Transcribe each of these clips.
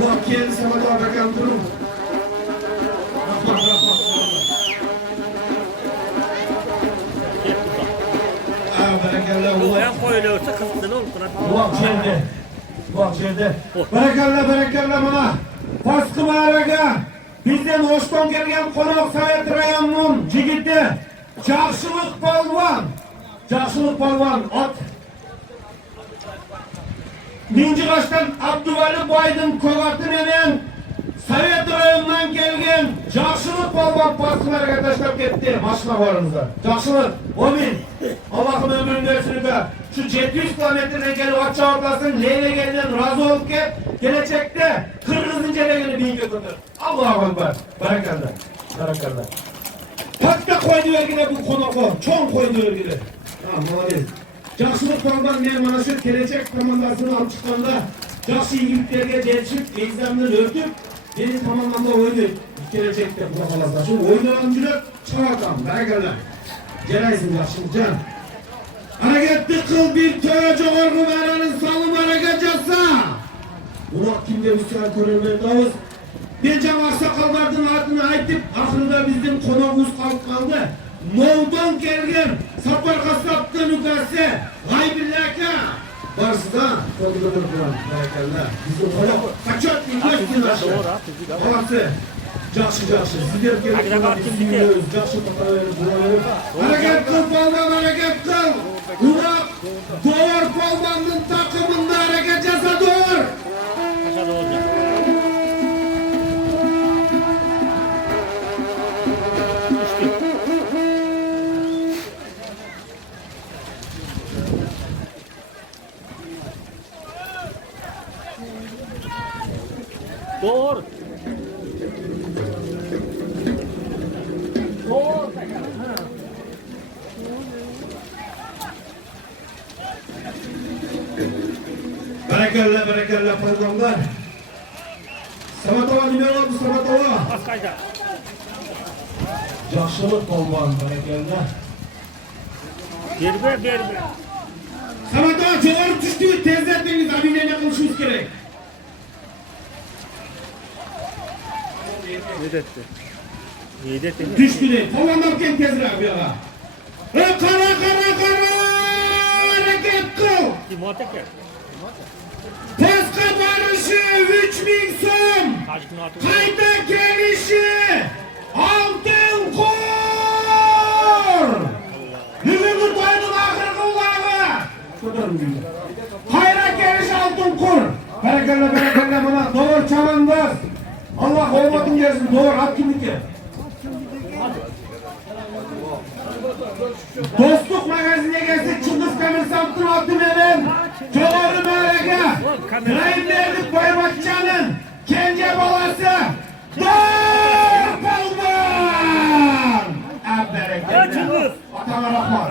Ulan kendi sana da bakan durum. Ben koyuluyorsa kızdı olur. Ulan çelde. Ulan çelde. Berekalla bana. Baskı mağaraga. Bizden hoştan gelgen konak Sayet rayonunun jigiti. Жақшылық Palvan. Жақшылық Palvan. At. Minjiğaç'tan Abduvali Baydın kovatı menen Sayet rayonundan gelgen Жақшылық Palvan baskı mağaraga taşlap ketti. Maşına varınızda. Жақшылық. Omin. Allah'ım ömrünü versin be. Şu 700 kilometreden gelip atça ortasın, Leyle gelinden razı olup gel, gelecekte Kırgız'ın celegini bin götürdür. Allah'a ekber. Barakallah. Barakallah. Hatta koydu vergide bu konağı, çoğun koydu vergide. Ha, muhalif. Жақшылық Palvan men mana şu gelecek komandasını alıp çıkanda Жақşı yigitlerge delçip, egzamdan örtüp, beni tamamlamda oydu. Gelecekte bu kalasa. Şu oynanan cülük çavatam. Barakallah. Gelaysın Жақшылық can. Hareketli kıl bir töre çoğurgu varanın salım hareket yapsa. Buna kimde müsaade görülmeye davuz. Bir cam aksakallardan adını aytıp ahırda bizim konağımız kaldı. Moğdan gelgen sapar kasaptı nükase. Gaybillaka. Barsıda kodunu kuran. Barakallah. Bizim konak. Kaçak İngiliz'in aşağı. Havası. Жақшы. Sizler gelip biz yiyoruz. Жақшы tatalarını bulalım. Hareket kıl Palvan, hareket kıl. Urak, Doğur Palvan'ın takımında hareket yasa Doğur. Aşağıda olacak. Doğru. Berekalla Palvanlar. Samatova nimer oldu Samatova? Askayda. Жақшылық Palvan berekalla. Berbe. Samatova çoğur düştü. Tezletmeniz abiyle konuşmamız gerek. Yedetti. Düştü de. Palvanlar kim tezir abi ağa? Kara. Hareket kıl. Timotek ya. Paska barışı 3000 som. Kayda gelişi altın kor. Bugünkü toyunun ahır kıllağı. Hayra geliş altın kor. Berekalla bana. Doğru çavandaz. Allah olmadın gelsin. Doğru at kimlik. Dostluk magazine gelse Çıldız Kamirsamt'ın adı veren Çoğarı Mağaraga Sırayın Derdik Baybatçı'nın Kence balası Doğur Palvan. Aferin. Atama rahmat.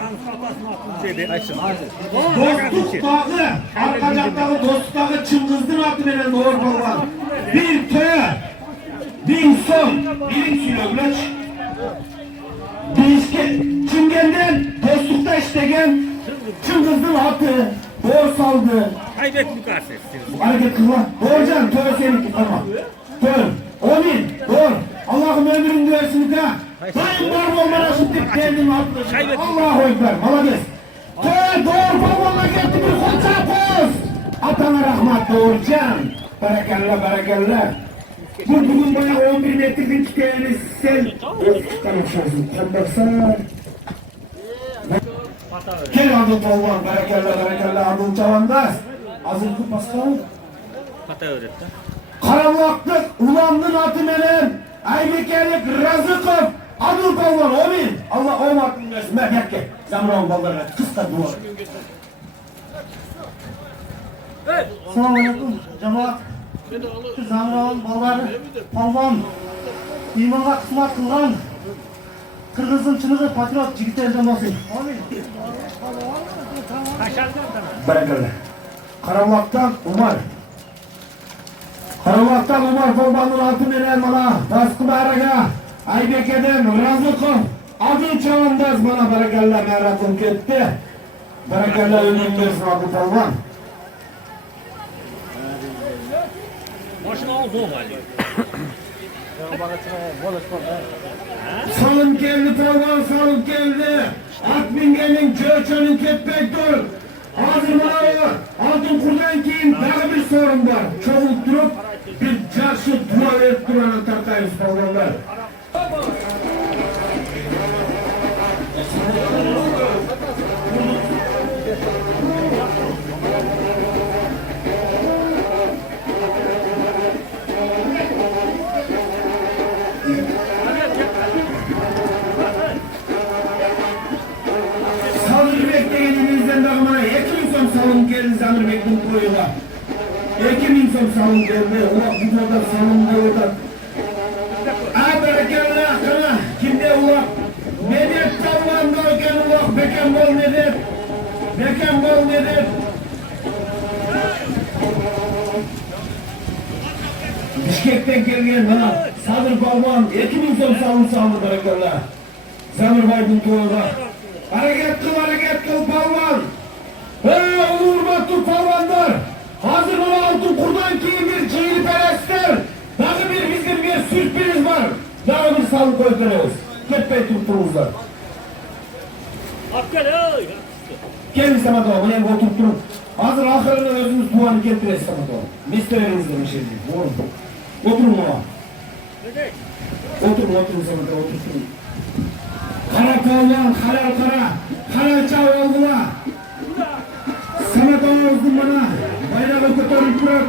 Dostluk dağı Arkacaktaki dostluğu Çıldız'ın adı veren Doğur Palvan. Bir tö 1000 som 1000 kilograç Çingen'den dostlukta işlegen Çıngız'ın atı Doğru saldı. Kaybet yukarısı. Hareket kılma. Doğrucan töre seninki tamam. Töre. Omin. Doğru. Allah'ım ömrünü versin de. Sayın var mı olmana şıktık kendini atlı. Allahu Ekber. Malades. Töre doğru babamla gitti bir koça poz. Atana rahmat Doğrucan. Berekalla. Bugün bana 11 metrelik kitlerini sen tanışarsın. Kandaksan. Gel Adıl Palvan. Berekalla Adıl Çavandaz. Azıcık Pascal. Hata öğretti. Karanlıklık ulandın atı menen. Aybekerlik Razıkov. Adıl Palvan. Omin. Allah olmadın versin. Merkek. Zamran ballarına. Kısta duvar. Selamun Aleyküm cemaat. Şu Zamran balları Palvan imanға kısmat kılgan Kırgız'ın çınığı patriot jigitlerden olsun. Berekalla. Karanlıktan Umar. Palvan'ın altı menen bana. Baskı Mağaraga. Aybeke'den Razıkov. Adıl Çavandaz bana berekalla merakım gitti. Berekalla ömrün versin Adıl Palvan. Başına al zor var. Salım geldi Tolgan, salım geldi. At mingenin çöçönün ketmek dur. Hazır mı? Altın kurdan keyin daha bir sorun var. Çoğul durup bir жақсы dua verip durana tartayız Tolganlar. Zanırbek degenimizden de bana 2000 so'm salım geldi Zanırbek'in koyuna. 2000 so'm salım geldi. Ulan bu kadar salım geldi. Berekallah kana kimde ulan? Medet Tavlan'da eken ulan Bekem bol Medet. Bekem bol Medet. Bişkek'ten gelgen bana Sadır Balban 2000 so'm salım saldı berekallah. Zanırbay'ın koyuna. Hareket kıl palvan. Ulu hurmatlı palvanlar. Hazır olan altın kurdan keyin bir cihili perestler. Daha bir bizim bir sürpriz var. Daha bir salı koyduğunuz. Ketpey tutturuzlar. Ak gel ey. Gelin Samat Ağa, bunu hem oturup durun. Hazır ahırına özünüz puanı getiririz Samat Ağa. Misteriniz demiş şey değil. Oğlum. Oturun buna. Oturun Samat Ağa, oturun. Kara palvan, kara çav oldular. Samat Ağa olsun bana. Bayrağı kotarıp bırak.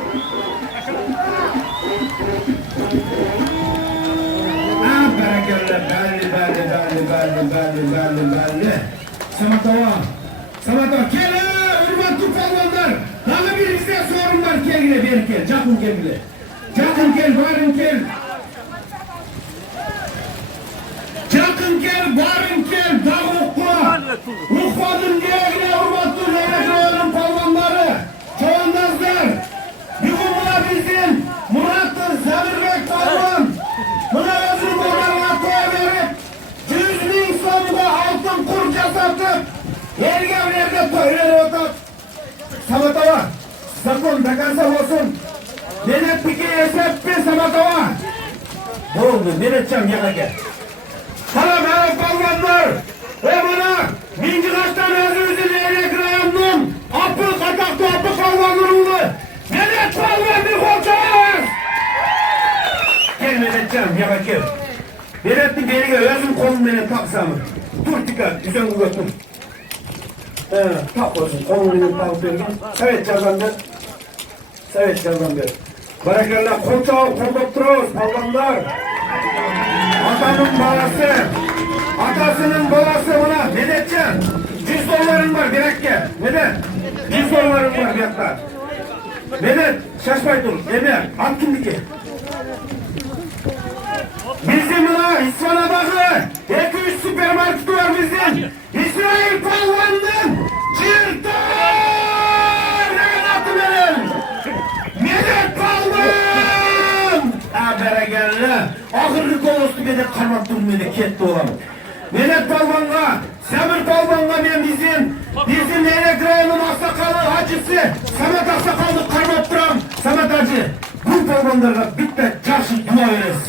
Belli. Samat Ağa gel hürmetli palvanlar. Daha bir bize sorun var gel beri gel. Jakın gel bile. Jakın gel varın gel. Jakın gel varın gel. Daha okula. Ruhbadın diye hürmetli Leylekra'nın palvanları. Çoğandazlar. Bugün buna bizim Murat'ın Zanırbek palvan. Buna özür boğazına koyuverip 100.000 so'mga altın kur jasatıp yerga to'ylar o'tib. Samat Ağa, sakın takarsa olsun. Medet pike eseppi Samat Ağa. Bo'ldi, Medetcham yo'q ekan. Qara mana palvonlar. Buna mingi qashdan o'zimizni Leylekra'nın apıl qadoqli apıl palvonlar o'g'li. Medet palvonni qo'shamiz. Gel Medetcham yo'q ekan. Medetni beriga o'zim qo'lim bilan taqsam. Tur tikar, üzerine götür. Tak olsun, kolunu tak verdim. Evet yazan bir. Barakallah, koltuk dururuz, palvanlar. Atasının balası ona, Medetcan. $100 var, bir dakika. Medet, $100 var bir dakika. Medet, şaşmay dur, Emre, at kimdiki? Bizim buna İsvana'daki 200 süpermarketi var bizim. İsrail Palvan'ın Çırtar! Reganatı benim! Medet Palvan! Habere geldi. Ahırlı kolostu Medet karmak durmaydı, ketti olan. Medet Palvan'a, Sabır Palvan'a ben bizim Leylekra'nın aksakalı hacısı Samet Aksakal'ı karmak duram. Samet Hacı, bu Palvanlarına bitmek жақсы dua veririz.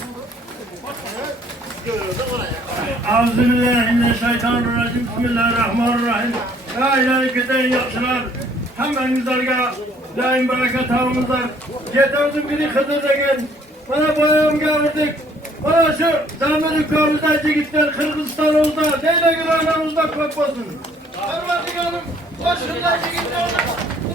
Euzubillahimineşşeytanirracim. Bismillahirrahmanirrahim. Ya ilahi giden yaxşılar. Hammenizlerge daim bereket havamızlar. Yeterdim biri Hızır degen. Bana boyam geldik. Bana şu zahmet köyümüzden yigitler Kırgızistan'ımızda, Leylekra'mızda köp olsun. Hürmetli hanım, başında yigitlerine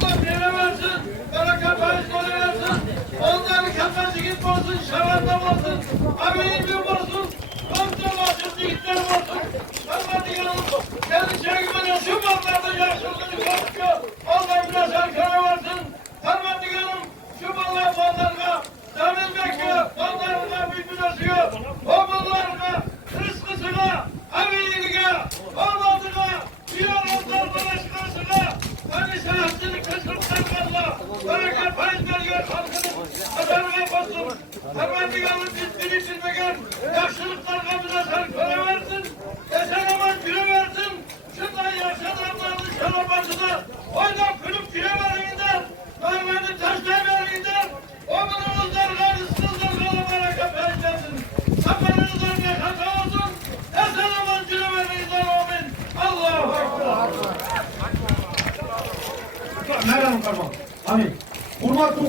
kulak veremezsin. Bereket faiz koyuversin. Onların kafası yigit olsun, şavanlam olsun. Amin olsun. Komşu olsun, yigitlerim olsun. Hürmetli hanım, kendisine güvenen şu mallarda yaşlılığını korkuyor. Allah'ın nasıl karaversin. Hürmetli hanım, şu mallarına Zanil bekliyor, mallarına büyük asıyor. O mallarına, rızkısına, emeğine, olmadığına, diyaloglar barışmasına, hani şahsını kısırtlarla, bereket faiz veriyor halkının adamına basın. Hürmetli hanım, biz biriktirmegen, yaşlılıklarına bize sen koyuversin, esen aman güleversin. Şundan yaşayanlarını şalamasını, oynap külüp güleverliğinden, mermeni taşlayıverliğinden, o bunu onların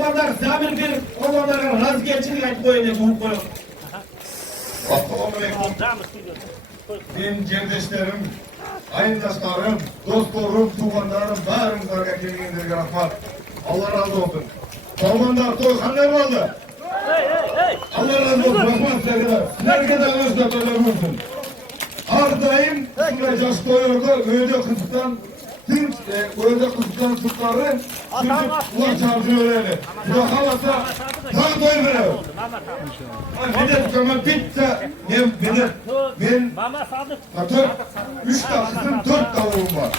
polvonlar zamir berib polvonlarga raziyatchilik aytib qo'ying deb buyruq qo'ying. Assalomu alaykum. Benim kardeşlerim, aynıdaşlarım, dostlarım, tuğanlarım, barimizlarga kelgenlerge rahmat. Allah razı olsun. Polvonlar to'y qanday bo'ldi? Allah razı olsun. Rahmat sizlarga. Sizlarga da o'z navbatlarim olsun. Har doim shunday yosh to'ylarda uyda qiziqdan tinch, uyda qiziqdan sirtlari ular chalg'inaveradi. Xudo xolasa har to'y beradi. Men bitta, men Mama Sadık. 3 ta kızım, 4 ta oğlum var.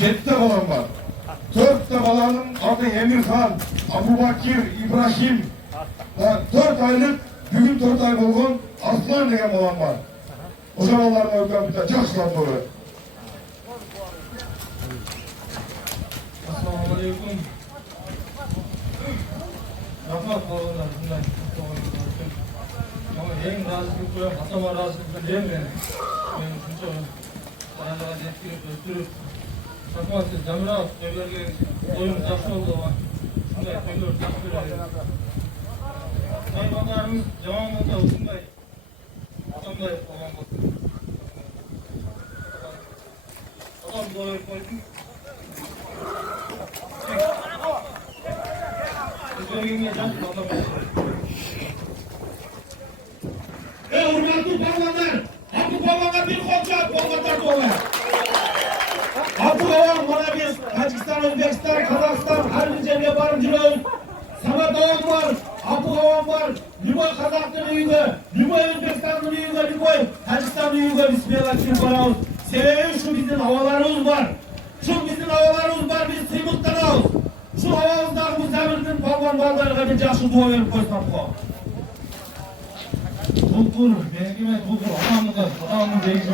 7 ta balam var. 4 ta balanın adı Emirhan, Abubakir, İbrahim. 4 aylık, bugün 4 ay olgun Aslan degen balam var. O zamanlarda öpken bir de çaşlan doğru. Assalamu alaikum. Rahmat oğullar, bundan. Ama en razılık koyuyorum, Hasan var razılık değil mi? Ben şunca bana yetkilip öttürüp Sakma siz Cemre abi, evlerge oyun yaxşı oldu ama şunday koyuyor, yaxşı koyuyor. Hayvanlarımız devam oldu, şunday olan oldu. Adam doyur koydum. Üzerine can, adam Hurmatli polvonlar, bu polvonga bir qo'shib polvonlar to'g'ri. Bu polvon mana biz Tojikiston, O'zbekiston, Qozog'iston har bir joyga borib yuramiz. Samarqand var, Abdug'ovon var, Liboy Qozoqning uyiga, Liboy O'zbekistonning uyiga, Liboy Tojikistonning uyiga bismillah deb boramiz. Sebebi shu bizning havolarimiz var. Shu bizning havolarimiz var, biz siymoqtanamiz. Shu havomizdagi bu zamirdan polvon bolalarga bir yaxshi duo berib qo'ysak bu. Bulgur, benimki emas, bulgur, odamni belgisi